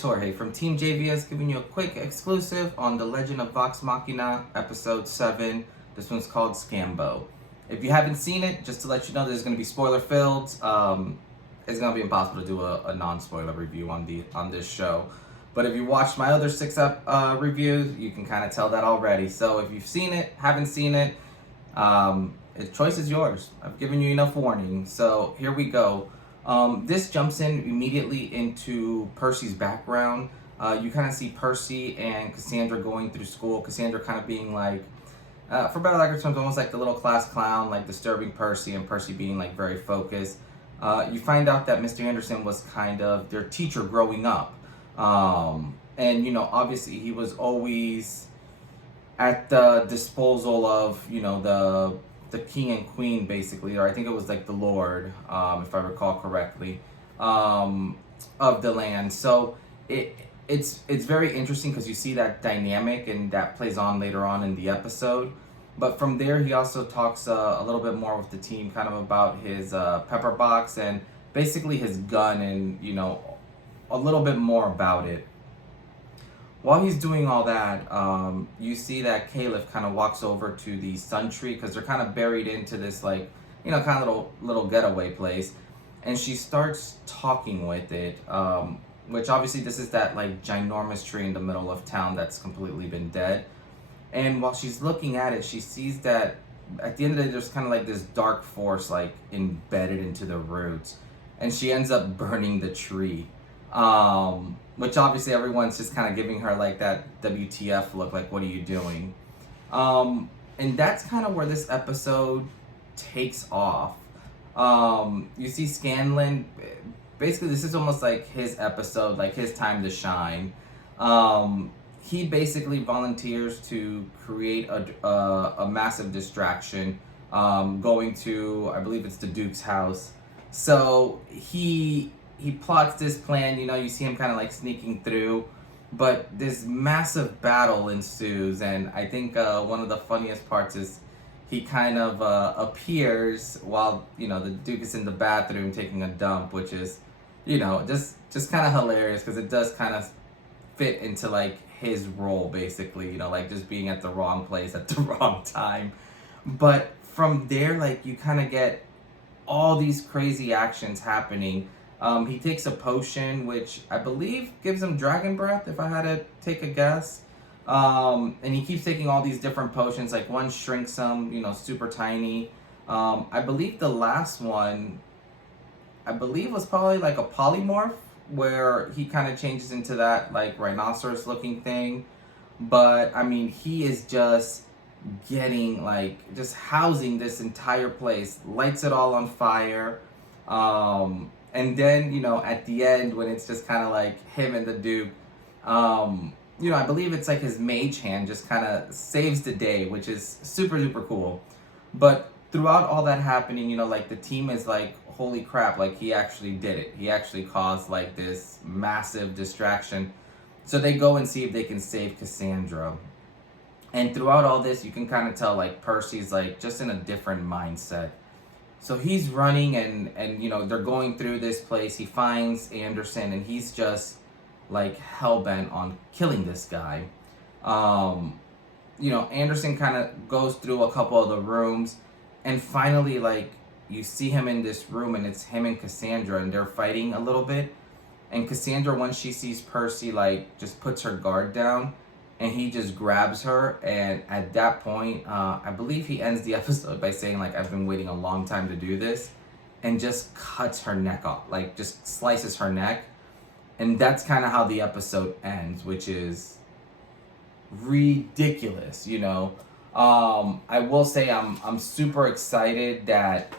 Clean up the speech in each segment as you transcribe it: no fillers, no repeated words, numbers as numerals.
it's Jorge from TeamJVS giving you a quick exclusive on The Legend of Vox Machina EP7. This one's called Scanbo. If you haven't seen it, just to let you know, there's going to be spoiler filled. It's going to be impossible to do a non-spoiler review on this show. But if you watched my other 6 reviews, you can kind of tell that already. So if you've seen it, haven't seen it, the choice is yours. I've given you enough warning. So here we go. This jumps in immediately into Percy's background. You kind of see Percy and Cassandra going through school. Cassandra kind of being like, for better lack of terms, almost like the little class clown, like disturbing Percy, and Percy being like very focused. You find out that Mr. Anderson was kind of their teacher growing up. And, you know, obviously he was always at the disposal of, you know, the king and queen, basically, or I think it was like the lord, if I recall correctly, of the land. So it's very interesting because you see that dynamic, and that plays on later on in the episode. But from there, he also talks a little bit more with the team, kind of about his pepper box and basically his gun, and, you know, a little bit more about it. While he's doing all that, you see that Keyleth kind of walks over to the sun tree, because they're kind of buried into this, like, you know, kind of little getaway place. And she starts talking with it, which obviously this is that, like, ginormous tree in the middle of town that's completely been dead. And while she's looking at it, she sees that at the end of the day, there's kind of like this dark force, like, embedded into the roots. And she ends up burning the tree. Which obviously everyone's just kind of giving her like that WTF look, like, what are you doing? And that's kind of where this episode takes off. You see Scanlan, basically this is almost like his episode, like his time to shine. He basically volunteers to create a massive distraction, going to, I believe it's the Duke's house. So he plots this plan. You know, you see him kind of like sneaking through, but this massive battle ensues. And I think one of the funniest parts is he kind of appears while, you know, the Duke is in the bathroom taking a dump, which is, you know, just kind of hilarious, because it does kind of fit into like his role, basically, you know, like just being at the wrong place at the wrong time. But from there, like, you kind of get all these crazy actions happening. He takes a potion, which I believe gives him dragon breath, if I had to take a guess. And he keeps taking all these different potions. Like, one shrinks him, you know, super tiny. I believe the last one, was probably like a polymorph, where he kind of changes into that, like, rhinoceros looking thing. But, I mean, he is just getting, like, just housing this entire place, lights it all on fire. And then, you know, at the end, when it's just kind of like him and the Duke, you know, I believe it's like his mage hand just kind of saves the day, which is super, super cool. But throughout all that happening, you know, like, the team is like, holy crap, like, he actually did it. He actually caused like this massive distraction. So they go and see if they can save Cassandra. And throughout all this, you can kind of tell, like, Percy's like just in a different mindset. So he's running, and you know, they're going through this place. He finds Anderson, and he's just like hell-bent on killing this guy. You know, Anderson kind of goes through a couple of the rooms, and finally, like, you see him in this room, and it's him and Cassandra, and they're fighting a little bit. And Cassandra, once she sees Percy, like, just puts her guard down, and he just grabs her. And at that point, I believe he ends the episode by saying, like, I've been waiting a long time to do this, and just cuts her neck off, like, just slices her neck. And that's kind of how the episode ends, which is ridiculous, you know. I will say I'm super excited that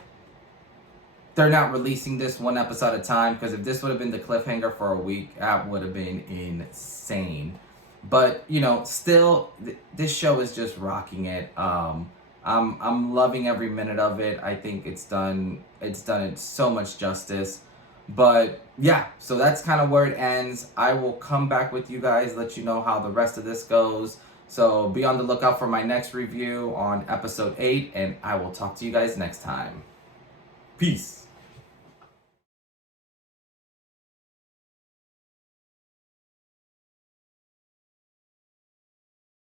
they're not releasing this one episode at a time, because if this would have been the cliffhanger for a week, that would have been insane. But, you know, still, this show is just rocking it. I'm loving every minute of it. I think it's done it so much justice. But yeah, so that's kind of where it ends. I will come back with you guys, let you know how the rest of this goes. So be on the lookout for my next review on episode 8, and I will talk to you guys next time. Peace.